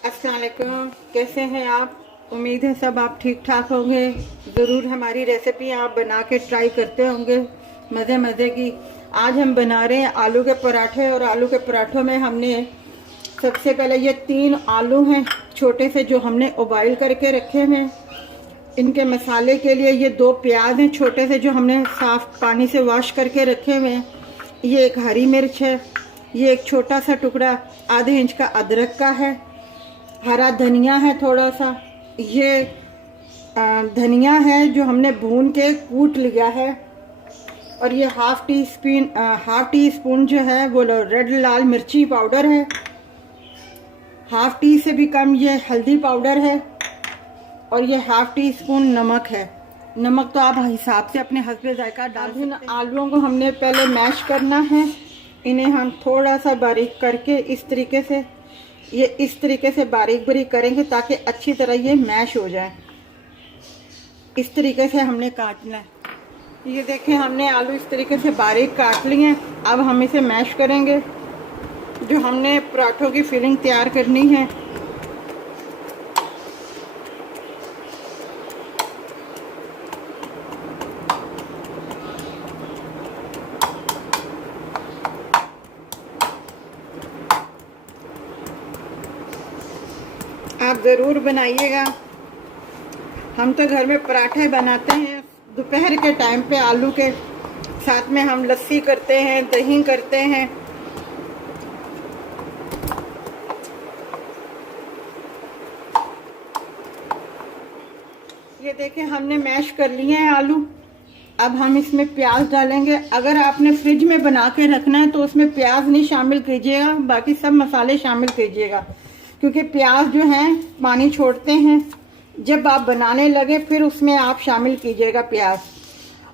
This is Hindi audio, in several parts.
अस्सलाम वालेकुम, कैसे हैं आप? उम्मीद है सब आप ठीक ठाक होंगे। ज़रूर हमारी रेसिपी आप बना के ट्राई करते होंगे मज़े मज़े की। आज हम बना रहे हैं आलू के पराठे। और आलू के पराठों में हमने सबसे पहले ये 3 आलू हैं छोटे से जो हमने उबाइल करके रखे हैं। इनके मसाले के लिए ये 2 प्याज हैं छोटे से जो हमने साफ़ पानी से वॉश करके रखे हुए हैं। ये 1 हरी मिर्च है। ये एक छोटा सा टुकड़ा आधे इंच का अदरक का है। हरा धनिया है थोड़ा सा। ये धनिया है जो हमने भून के कूट लिया है। और ये हाफ टी स्पून जो है वो रेड लाल मिर्ची पाउडर है। हाफ टी से भी कम ये हल्दी पाउडर है। और ये हाफ टी स्पून नमक है। नमक तो आप हिसाब से अपने हस्बे जायका डाल दें। आलूओं को हमने पहले मैश करना है। इन्हें हम थोड़ा सा बारीक करके इस तरीके से बारीक बारीक करेंगे ताकि अच्छी तरह ये मैश हो जाए। इस तरीके से हमने काटना है। ये देखें हमने आलू इस तरीके से बारीक काट लिए हैं। अब हम इसे मैश करेंगे। जो हमने पराठों की फिलिंग तैयार करनी है, आप ज़रूर बनाइएगा। हम तो घर में पराठे बनाते हैं दोपहर के टाइम पे। आलू के साथ में हम लस्सी करते हैं, दही करते हैं। ये देखें हमने मैश कर लिए हैं आलू। अब हम इसमें प्याज डालेंगे। अगर आपने फ्रिज में बना के रखना है तो उसमें प्याज नहीं शामिल कीजिएगा, बाकी सब मसाले शामिल कीजिएगा, क्योंकि प्याज जो हैं पानी छोड़ते हैं। जब आप बनाने लगे फिर उसमें आप शामिल कीजिएगा प्याज।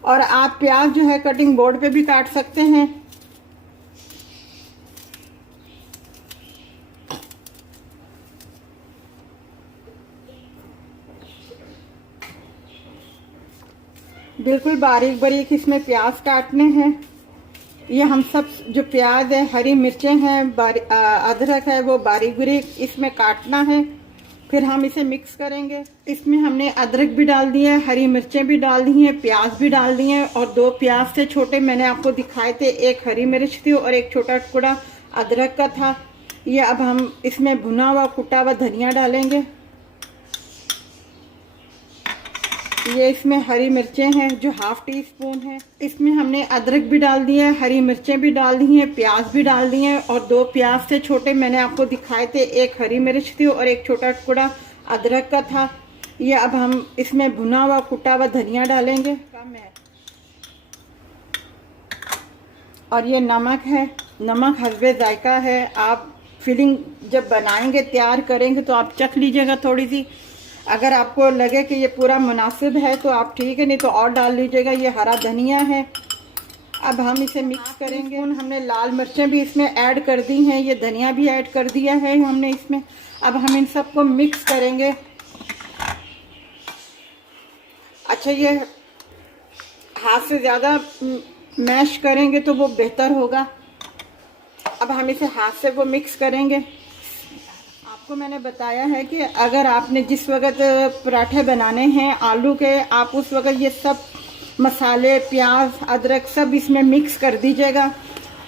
और आप प्याज जो है कटिंग बोर्ड पे भी काट सकते हैं। बिल्कुल बारीक बारीक इसमें प्याज काटने हैं। ये हम सब जो प्याज है, हरी मिर्चें हैं, अदरक है, वो बारीक बारीक इसमें काटना है। फिर हम इसे मिक्स करेंगे। इसमें हमने अदरक भी डाल दिया है, हरी मिर्चें भी डाल दी हैं, प्याज भी डाल दिए हैं। और 2 प्याज थे छोटे, मैंने आपको दिखाए थे। 1 हरी मिर्च थी और 1 छोटा टुकड़ा अदरक का था। ये अब हम इसमें भुना हुआ कुटा हुआ धनिया डालेंगे। ये इसमें हरी मिर्चें हैं जो हाफ टी स्पून है। इसमें हमने अदरक भी डाल दिया है, हरी मिर्चें भी डाल दी हैं, प्याज भी डाल दिए हैं। और 2 प्याज थे छोटे, मैंने आपको दिखाए थे। 1 हरी मिर्च थी और 1 छोटा टुकड़ा अदरक का था। ये अब हम इसमें भुना हुआ कुटा हुआ धनिया डालेंगे। कम है। और ये नमक है। नमक हस्बे जायका है। आप फिलिंग जब बनाएंगे, तैयार करेंगे तो आप चख लीजिएगा थोड़ी सी। अगर आपको लगे कि ये पूरा मुनासिब है तो आप ठीक है, नहीं तो और डाल लीजिएगा। ये हरा धनिया है। अब हम इसे मिक्स करेंगे। हमने लाल मिर्चें भी इसमें ऐड कर दी हैं, ये धनिया भी ऐड कर दिया है हमने इसमें। अब हम इन सबको मिक्स करेंगे। अच्छा, ये हाथ से ज़्यादा मैश करेंगे तो वो बेहतर होगा। अब हम इसे हाथ से वो मिक्स करेंगे। आपको मैंने बताया है कि अगर आपने जिस वक्त पराठे बनाने हैं आलू के, आप उस वक्त ये सब मसाले, प्याज, अदरक सब इसमें मिक्स कर दीजिएगा।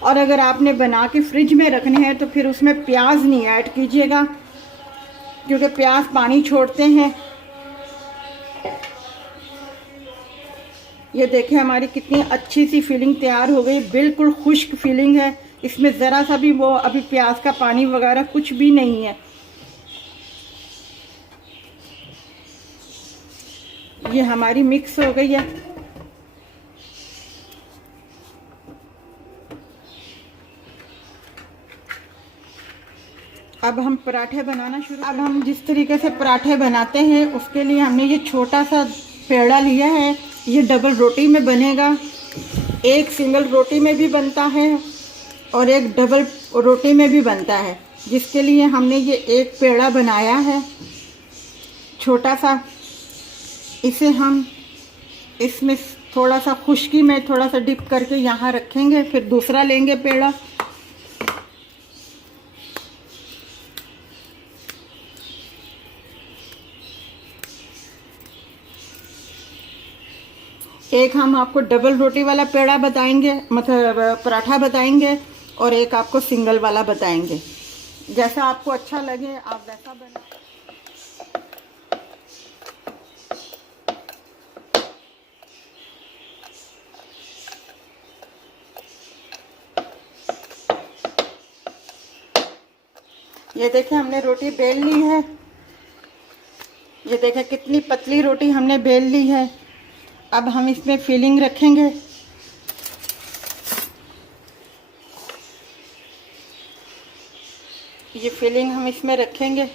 और अगर आपने बना के फ्रिज में रखने हैं तो फिर उसमें प्याज नहीं ऐड कीजिएगा, क्योंकि प्याज पानी छोड़ते हैं। ये देखिए हमारी कितनी अच्छी सी फिलिंग तैयार हो गई। बिल्कुल खुश्क फिलिंग है। इसमें ज़रा सा भी वो अभी प्याज का पानी वगैरह कुछ भी नहीं है। ये हमारी मिक्स हो गई है। अब हम पराठे बनाना शुरू। अब हम जिस तरीके से पराठे बनाते हैं उसके लिए हमने ये छोटा सा पेड़ा लिया है। ये डबल रोटी में बनेगा। एक सिंगल रोटी में भी बनता है और एक डबल रोटी में भी बनता है, जिसके लिए हमने ये एक पेड़ा बनाया है छोटा सा। इसे हम इसमें थोड़ा सा खुश्की में थोड़ा सा डिप करके यहाँ रखेंगे। फिर दूसरा लेंगे पेड़ा। एक हम आपको डबल रोटी वाला पेड़ा बताएंगे, मतलब पराठा बताएंगे, और एक आपको सिंगल वाला बताएंगे। जैसा आपको अच्छा लगे आप वैसा बना। ये देखें हमने रोटी बेल ली है। ये देखें कितनी पतली रोटी हमने बेल ली है। अब हम इसमें फिलिंग रखेंगे। ये फिलिंग हम इसमें रखेंगे।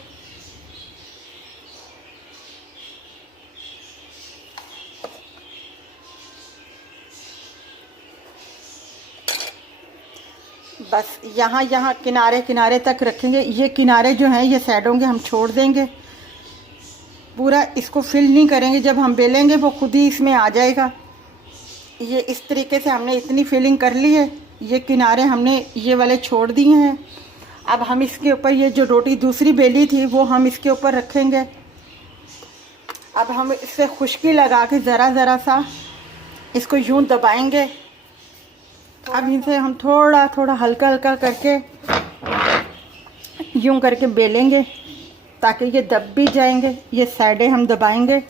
बस यहाँ किनारे किनारे तक रखेंगे। ये किनारे जो हैं ये साइडों के हम छोड़ देंगे, पूरा इसको फिल नहीं करेंगे। जब हम बेलेंगे वो खुद ही इसमें आ जाएगा। ये इस तरीके से हमने इतनी फिलिंग कर ली है। ये किनारे हमने ये वाले छोड़ दिए हैं। अब हम इसके ऊपर ये जो रोटी दूसरी बेली थी वो हम इसके ऊपर रखेंगे। अब हम इससे खुश्की लगा के ज़रा ज़रा सा इसको यूं दबाएंगे। अब इसे हम थोड़ा थोड़ा हल्का हल्का करके यूं करके बेलेंगे ताकि ये दब भी जाएंगे। ये साइडें हम दबाएंगे।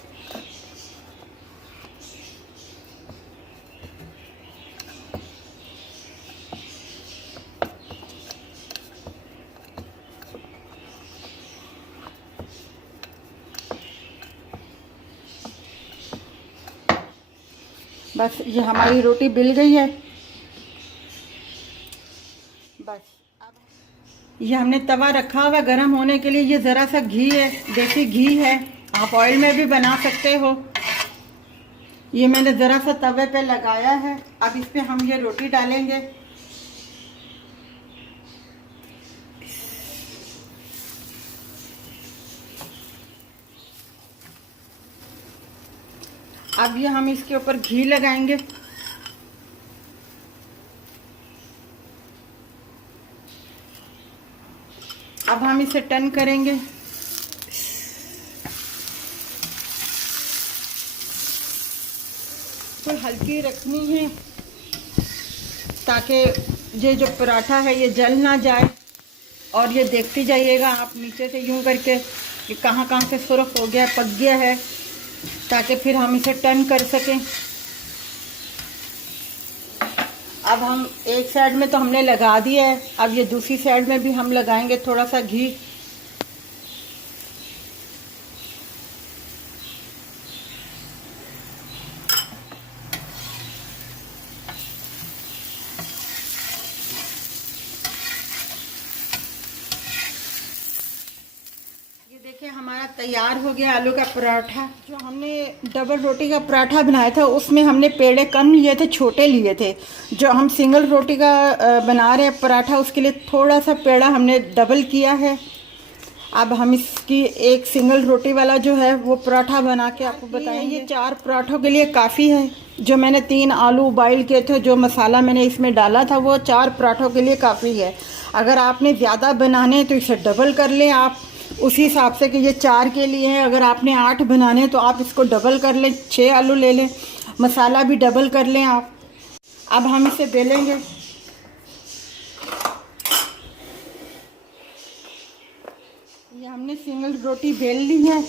बस ये हमारी रोटी बिल गई है। बस अब ये हमने तवा रखा हुआ गरम होने के लिए। ये ज़रा सा घी है, देसी घी है, आप ऑयल में भी बना सकते हो। ये मैंने ज़रा सा तवे पे लगाया है। अब इस पे हम ये रोटी डालेंगे। अब ये हम इसके ऊपर घी लगाएंगे। अब हम इसे टर्न करेंगे। तो हल्की रखनी है ताकि ये जो पराठा है ये जल ना जाए। और ये देखते जाइएगा आप नीचे से यूं करके कि कहाँ कहाँ से सुरख हो गया, पक गया है, ताकि फिर हम इसे टर्न कर सकें। अब हम एक साइड में तो हमने लगा दिया है, अब ये दूसरी साइड में भी हम लगाएंगे थोड़ा सा घी। ये देखिए हमारा तैयार हो गया आलू का पराठा। जो हमने डबल रोटी का पराठा बनाया था उसमें हमने पेड़े कम लिए थे, छोटे लिए थे। जो हम सिंगल रोटी का बना रहे हैं पराठा उसके लिए थोड़ा सा पेड़ा हमने डबल किया है। अब हम इसकी एक सिंगल रोटी वाला जो है वो पराठा बना के आपको बताएंगे। ये 4 पराठों के लिए काफ़ी है। जो मैंने 3 आलू बॉईल किए थे, जो मसाला मैंने इसमें डाला था वो 4 पराठों के लिए काफ़ी है। अगर आपने ज़्यादा बनाने हैं तो इसे डबल कर लें आप उसी हिसाब से कि ये 4 के लिए है। अगर आपने 8 बनाने तो आप इसको डबल कर लें, 6 आलू ले लें, मसाला भी डबल कर लें आप। अब हम इसे बेलेंगे। ये हमने सिंगल रोटी बेल ली है।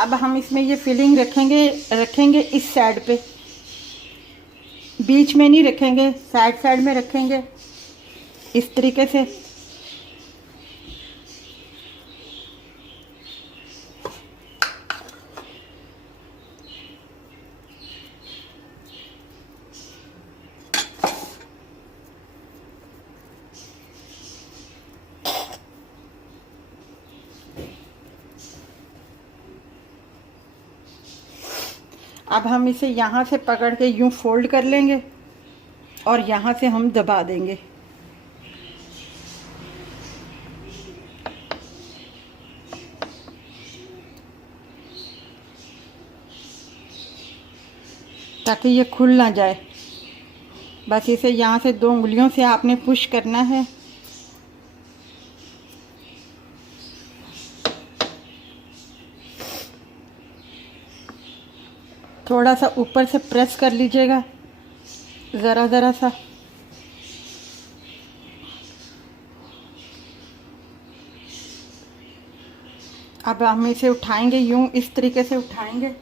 अब हम इसमें ये फिलिंग रखेंगे इस साइड पे, बीच में नहीं रखेंगे, साइड साइड में रखेंगे इस तरीके से। अब हम इसे यहाँ से पकड़ के यूं फोल्ड कर लेंगे और यहाँ से हम दबा देंगे। ताकि ये खुल ना जाए। बस इसे यहाँ से 2 उंगलियों से आपने पुश करना है। थोड़ा सा ऊपर से प्रेस कर लीजिएगा, ज़रा ज़रा सा। अब हम इसे उठाएंगे, यूं इस तरीके से उठाएंगे।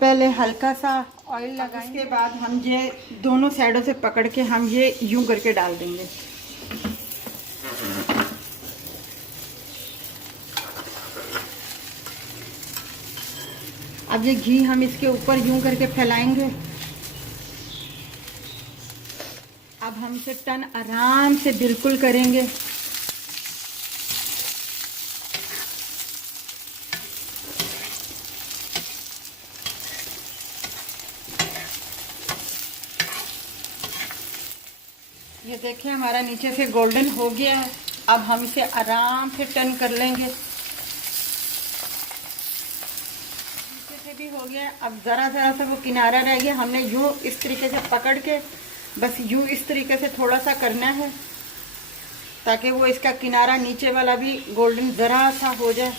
पहले हल्का सा ऑयल लगाएंगे, इसके बाद हम ये दोनों साइडों से पकड़ के हम ये यूं करके डाल देंगे। अब ये घी हम इसके ऊपर यूं करके फैलाएंगे। अब हम इसे टर्न आराम से बिल्कुल करेंगे। ये देखिए हमारा नीचे से गोल्डन हो गया है। अब हम इसे आराम से टर्न कर लेंगे। नीचे से भी हो गया। अब ज़रा ज़रा सा वो किनारा रह गया, हमने यूँ इस तरीके से पकड़ के बस यूँ इस तरीके से थोड़ा सा करना है, ताकि वो इसका किनारा नीचे वाला भी गोल्डन ज़रा सा हो जाए।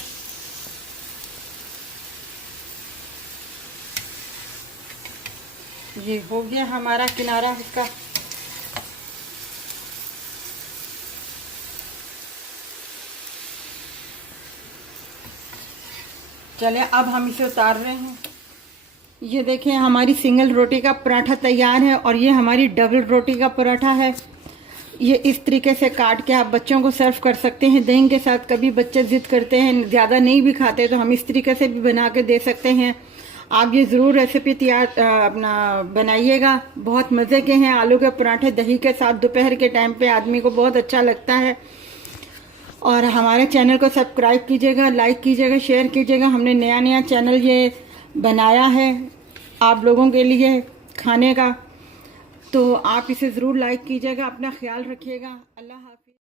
ये हो गया हमारा किनारा इसका। चले अब हम इसे उतार रहे हैं। ये देखें हमारी सिंगल रोटी का पराठा तैयार है और ये हमारी डबल रोटी का पराठा है। ये इस तरीके से काट के आप बच्चों को सर्व कर सकते हैं दही के साथ। कभी बच्चे जिद करते हैं, ज़्यादा नहीं भी खाते, तो हम इस तरीके से भी बना के दे सकते हैं। आप ये ज़रूर रेसिपी तैयार अपना बनाइएगा। बहुत मज़े के हैं आलू के पराठे दही के साथ। दोपहर के टाइम पे आदमी को बहुत अच्छा लगता है। और हमारे चैनल को सब्सक्राइब कीजिएगा, लाइक कीजिएगा, शेयर कीजिएगा। हमने नया नया चैनल ये बनाया है आप लोगों के लिए खाने का, तो आप इसे ज़रूर लाइक कीजिएगा। अपना ख्याल रखिएगा। अल्लाह हाफ़िज़।